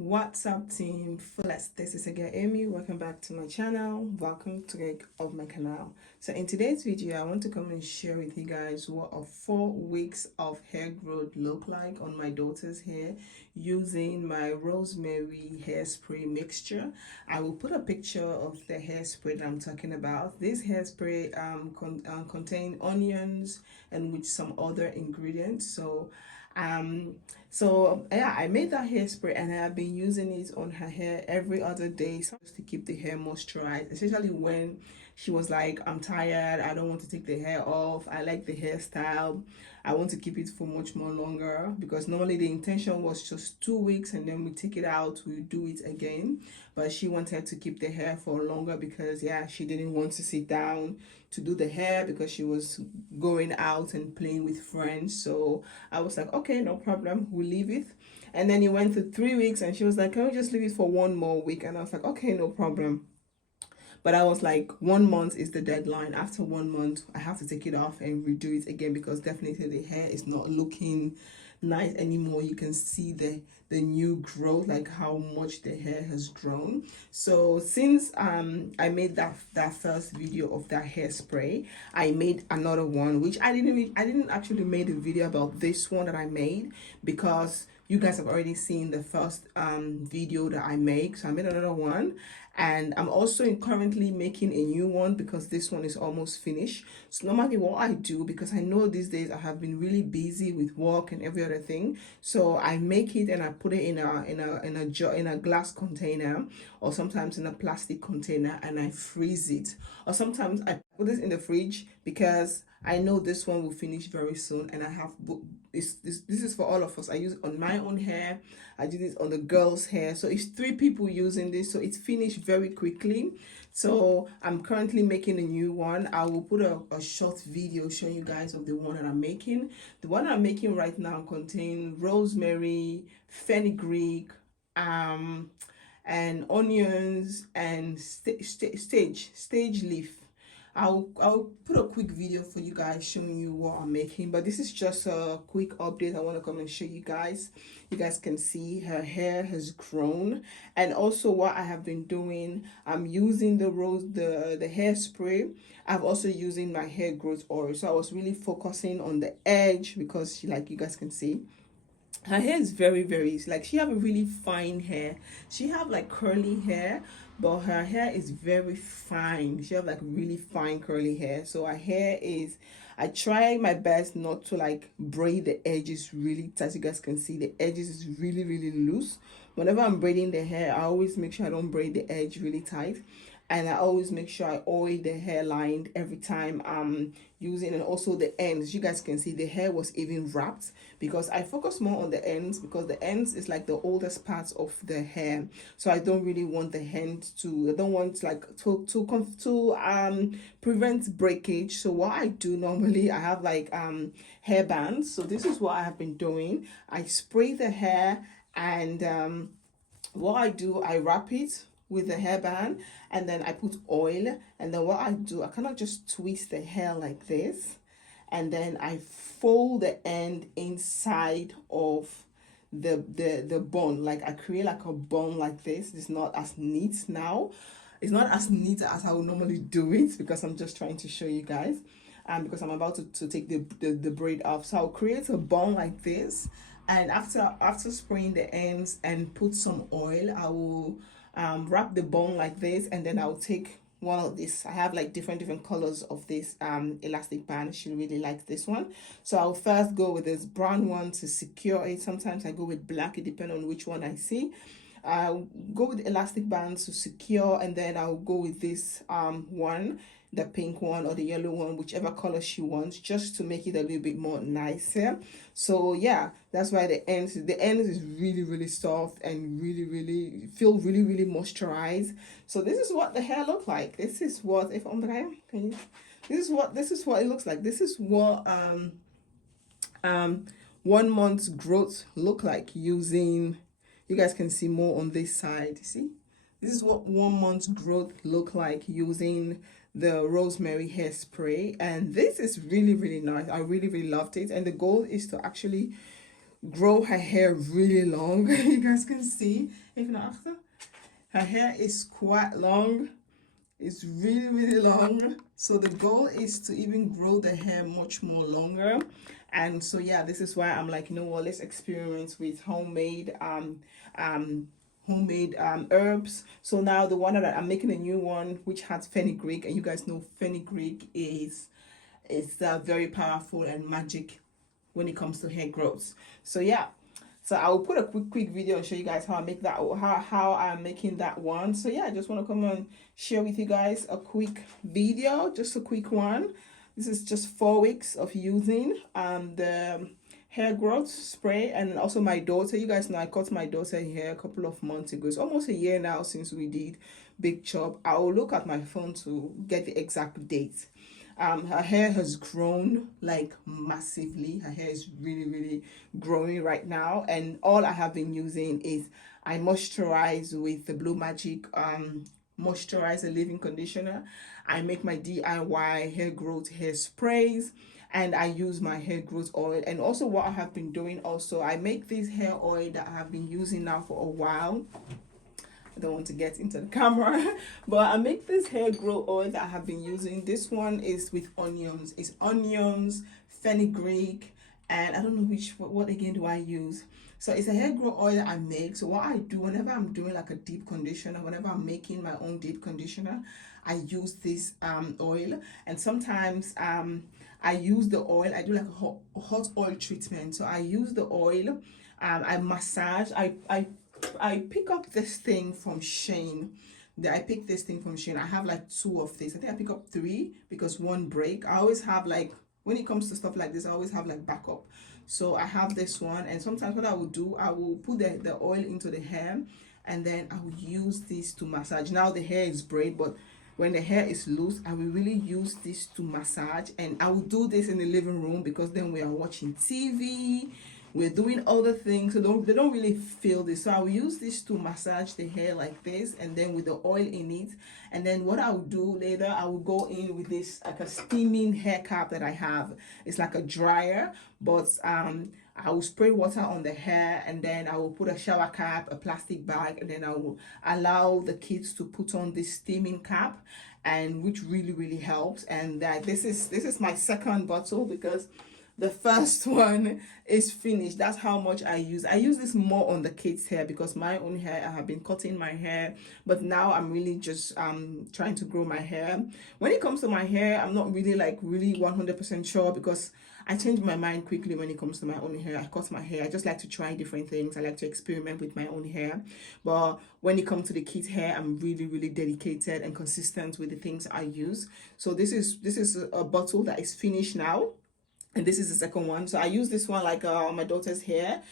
What's up, team? Fullest. This is again Amy. Welcome back to my channel. Welcome to my canal. So in today's video, I want to come and share with you guys what a 4 weeks of hair growth look like on my daughter's hair using my Rosemary hairspray mixture. I will put a picture of the hairspray that I'm talking about. This hairspray contain onions and with some other ingredients. Um so yeah, I made that hairspray and I have been using it on her hair every other day so just to keep the hair moisturized, especially when she was like, I'm tired, I don't want to take the hair off, I like the hairstyle, I want to keep it for much more longer, because normally the intention was just 2 weeks and then we take it out, we do it again. But she wanted to keep the hair for longer because yeah, she didn't want to sit down to do the hair because she was going out and playing with friends. So I was like, okay, no problem, we'll leave it. And then it went to 3 weeks and she was like, can we just leave it for one more week? And I was like, okay, no problem. But I was like, 1 month is the deadline. After 1 month, I have to take it off and redo it again because definitely the hair is not looking nice anymore. You can see the new growth, like how much the hair has grown. So since I made that first video of that hairspray, I made another one which I didn't actually make a video about this one that I made because you guys have already seen the first video that I make. So I made another one, and I'm also currently making a new one because this one is almost finished. So normally what I do, because I know these days I have been really busy with work and every other thing, so I make it and I put it in a glass container, or sometimes in a plastic container, and I freeze it, or sometimes I put it in the fridge because I know this one will finish very soon, and I have this is for all of us. I use it on my own hair, I do this on the girls' hair, so it's 3 people using this, so it's finished very quickly. So I'm currently making a new one. I will put a short video showing you guys of the one that I'm making. The one I'm making right now contains rosemary, fenugreek, and onions and stage leaf. I'll put a quick video for you guys showing you what I'm making, but this is just a quick update. I want to come and show you guys. You guys can see her hair has grown, and also what I have been doing, I'm using the hairspray. I've also using my hair growth oil, so I was really focusing on the edge because like you guys can see, her hair is very like, she have a really fine hair. She have like curly hair, but her hair is very fine. She have like really fine curly hair. So her hair is, I try my best not to like braid the edges really tight. You guys can see the edges is really loose. Whenever I'm braiding the hair, I always make sure I don't braid the edge really tight, and I always make sure I oil the hairline every time I'm using, and also the ends. You guys can see the hair was even wrapped because I focus more on the ends, because the ends is like the oldest parts of the hair. So I don't really want the hand to, I don't want like to prevent breakage. So what I do normally, I have like hair bands. So this is what I have been doing. I spray the hair, and what I do, I wrap it with the hairband, and then I put oil, and then what I do, I kind of just twist the hair like this, and then I fold the end inside of the bun. Like I create like a bun like this. It's not as neat now. It's not as neat as I would normally do it because I'm just trying to show you guys, because I'm about to take the braid off. So I'll create a bun like this, and after spraying the ends and put some oil, I will wrap the bun like this, and then I'll take one of this. I have like different colors of this elastic band. She really likes this one, so I'll first go with this brown one to secure it. Sometimes I go with black, it depends on which one I see. I'll go with elastic bands to secure, and then I'll go with this one, the pink one or the yellow one, whichever color she wants, just to make it a little bit more nicer. So yeah, that's why the ends is really soft and really feel really moisturized. So this is what the hair look like. This is what, if I'm okay, can you, this is what it looks like. This is what 1 month's growth look like using, you guys can see more on this side. See, this is what 1 month's growth look like using the rosemary hairspray, and this is really nice. I really loved it, and the goal is to actually grow her hair really long. You guys can see, even after, her hair is quite long. It's really, really long. So the goal is to even grow the hair much more longer. And so yeah, this is why I'm like, you know what, let's experiment with um homemade herbs. So now the one that I'm making a new one which has fenugreek, and you guys know fenugreek is very powerful and magic when it comes to hair growth. So yeah, so I will put a quick video and show you guys how I make that, how I'm making that one. So yeah, I just want to come and share with you guys a quick video, just a quick one. This is just 4 weeks of using the hair growth spray. And also my daughter, you guys know I cut my daughter hair a couple of months ago. It's almost a year now since we did big chop. I will look at my phone to get the exact date. Her hair has grown like massively. Her hair is really, really growing right now. And all I have been using is I moisturize with the Blue Magic moisturizer leave-in conditioner. I make my DIY hair growth hair sprays, and I use my hair growth oil. And also what I have been doing also, I make this hair oil that I have been using now for a while. I don't want to get into the camera, but I make this hair grow oil that I have been using. This one is with onions. It's onions, fenugreek, and I don't know what again do I use. So it's a hair grow oil that I make. So what I do whenever I'm doing like a deep conditioner, whenever I'm making my own deep conditioner, I use this oil. And sometimes I use the oil. I do like a hot oil treatment. So I use the oil. I massage. I pick up this thing from Shane. I pick this thing from Shane. I have like 2 of this. I think I pick up 3 because 1 break. I always have like, when it comes to stuff like this, I always have like backup. So I have this one, and sometimes what I will do, I will put the oil into the hair, and then I will use this to massage. Now the hair is braid, but when the hair is loose, I will really use this to massage. And I will do this in the living room because then we are watching TV, we're doing other things, so they don't really feel this. So I will use this to massage the hair like this, and then with the oil in it. And then what I will do later, I will go in with this like a steaming hair cap that I have. It's like a dryer, but I will spray water on the hair, and then I will put a shower cap, a plastic bag, and then I will allow the kids to put on this steaming cap, and which really, really helps. And this is my second bottle because the first one is finished. That's how much I use. I use this more on the kids' hair because my own hair, I have been cutting my hair, but now I'm really just trying to grow my hair. When it comes to my hair, I'm not really 100% sure because I change my mind quickly when it comes to my own hair. I cut my hair. I just like to try different things. I like to experiment with my own hair. But when it comes to the kids' hair, I'm really, really dedicated and consistent with the things I use. So this is a bottle that is finished now, and this is the second one. So I use this one like my daughter's hair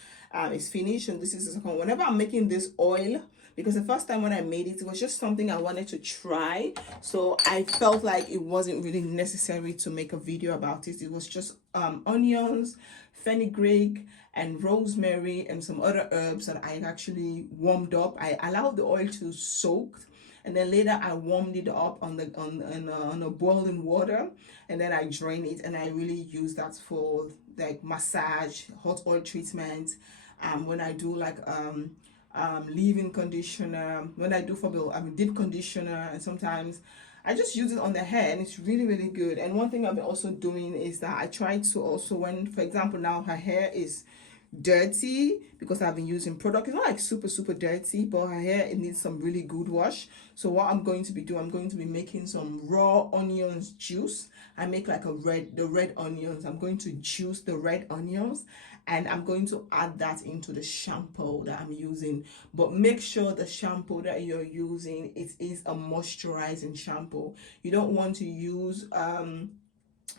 is finished, and this is the second one. Whenever I'm making this oil, because the first time when I made it, it was just something I wanted to try, so I felt like it wasn't really necessary to make a video about it. It was just onions, fenugreek, and rosemary, and some other herbs that I actually warmed up. I allowed the oil to soak, and then later I warmed it up on a boiling water, and then I drain it, and I really use that for like massage, hot oil treatment, when I do like leave-in conditioner, when I do for the deep conditioner, and sometimes I just use it on the hair, and it's really, really good. And one thing I've been also doing is that I try to also, when, for example, now her hair is dirty because I've been using product. It's not like super dirty, but her hair, it needs some really good wash. So what I'm going to be doing, I'm going to be making some raw onions juice. I make like the red onions. I'm going to juice the red onions, and I'm going to add that into the shampoo that I'm using. But make sure the shampoo that you're using, it is a moisturizing shampoo. You don't want to use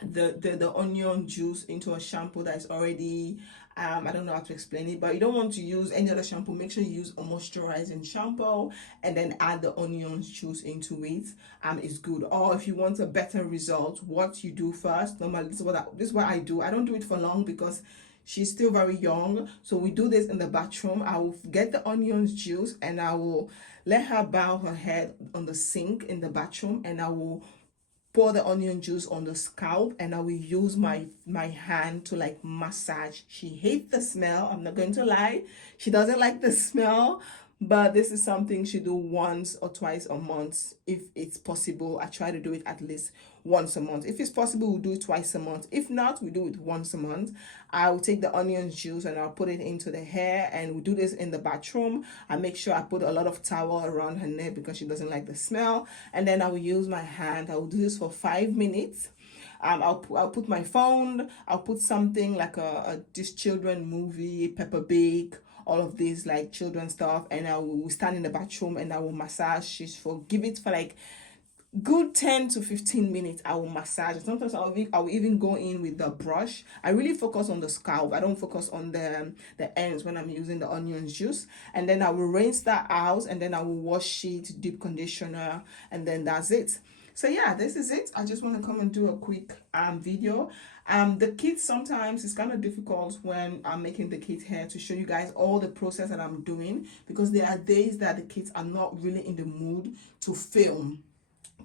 the onion juice into a shampoo that is already I don't know how to explain it, but you don't want to use any other shampoo. Make sure you use a moisturizing shampoo and then add the onion juice into it. It's good. Or if you want a better result, what you do first, normally this is what I do. I don't do it for long because she's still very young, so we do this in the bathroom. I will get the onions juice, and I will let her bow her head on the sink in the bathroom, and I will pour the onion juice on the scalp, and I will use my hand to like massage. She hates the smell, I'm not going to lie. She doesn't like the smell, but this is something she do once or twice a month if it's possible. I try to do it at least once a month. If it's possible, we'll do it twice a month. If not, we do it once a month. I will take the onion juice and I'll put it into the hair, and we do this in the bathroom. I make sure I put a lot of towel around her neck because she doesn't like the smell, and then I will use my hand. I will do this for 5 minutes. I'll put my phone, I'll put something like a this children movie, Peppa Pig, all of these like children stuff, and I will stand in the bathroom and I will massage. Give it for like good 10 to 15 minutes. I will massage. Sometimes I will even go in with the brush. I really focus on the scalp. I don't focus on the ends when I'm using the onion juice. And then I will rinse that out, and then I will wash it, deep conditioner, and then that's it. So yeah, this is it. I just want to come and do a quick video. The kids, sometimes it's kind of difficult when I'm making the kids hair to show you guys all the process that I'm doing, because there are days that the kids are not really in the mood to film,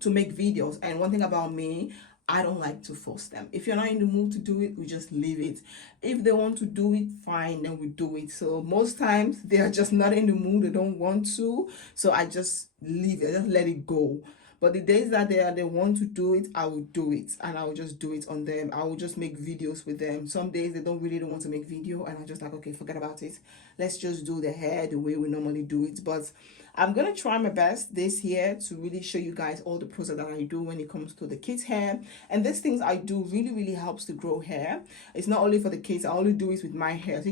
to make videos. And one thing about me, I don't like to force them. If you're not in the mood to do it, we just leave it. If they want to do it, fine, then we do it. So most times they are just not in the mood, they don't want to, so I just leave it, I just let it go. But the days that they want to do it, I will do it, and I will just do it on them. I will just make videos with them. Some days they don't want to make video, and I'm just like, okay, forget about it. Let's just do the hair the way we normally do it. But I'm gonna try my best this year to really show you guys all the process that I do when it comes to the kids' hair. And these things I do really helps to grow hair. It's not only for the kids. I only do it with my hair. So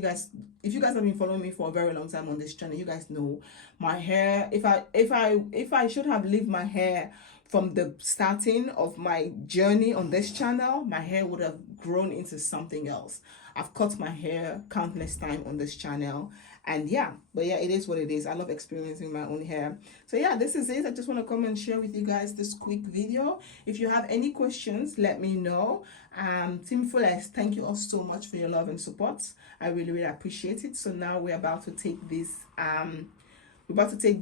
if you guys have been following me for a very long time on this channel, you guys know my hair. If I should have lived my hair from the starting of my journey on this channel, my hair would have grown into something else. I've cut my hair countless times on this channel, and yeah, but yeah, it is what it is. I love experiencing my own hair. So yeah, this is it. I just want to come and share with you guys this quick video. If you have any questions, let me know. Team Fullest, thank you all so much for your love and support. I really appreciate it. So now we're about to take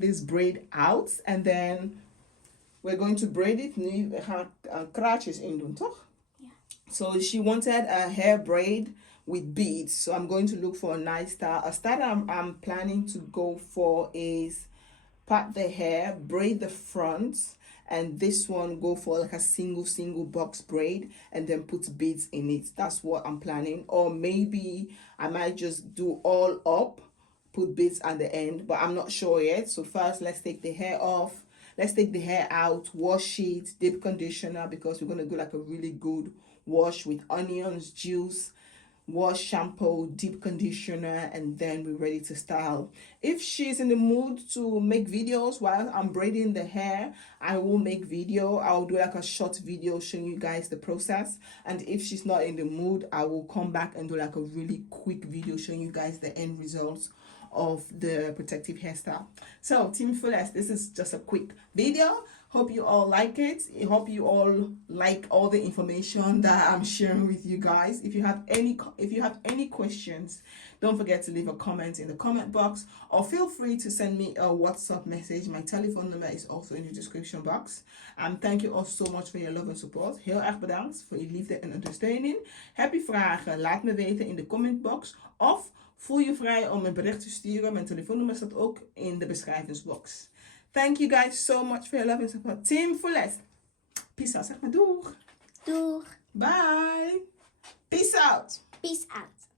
this braid out, and then we're going to braid it. Nu gaan kraatjes in doen, toch? Yeah. So she wanted a hair braid with beads. So I'm going to look for a nice style. A style I'm planning to go for is part the hair, braid the front, and this one go for like a single box braid and then put beads in it. That's what I'm planning. Or maybe I might just do all up, put beads at the end, but I'm not sure yet. So first, let's take the hair off. Let's take the hair out, wash it, deep conditioner, because we're going to do like a really good wash with onions, juice, wash, shampoo, deep conditioner, and then we're ready to style. If she's in the mood to make videos while I'm braiding the hair, I will make video. I'll do like a short video showing you guys the process. And if she's not in the mood, I will come back and do like a really quick video showing you guys the end results of the protective hairstyle. So Team Fullest, this is just a quick video. Hope you all like it. I hope you all like all the information that I'm sharing with you guys. If you have any questions, don't forget to leave a comment in the comment box, or feel free to send me a WhatsApp message. My telephone number is also in the description box. Thank you all so much for your love and support. Heel erg bedankt voor je liefde en ondersteuning. Heb je vragen? Laat me weten in de comment box, of voel je vrij om een bericht te sturen. Mijn telefoonnummer staat ook in de beschrijvingsbox. Thank you guys so much for your love and support. Team Fullest. Peace out. Zeg maar doeg. Doeg. Bye. Peace out. Peace out.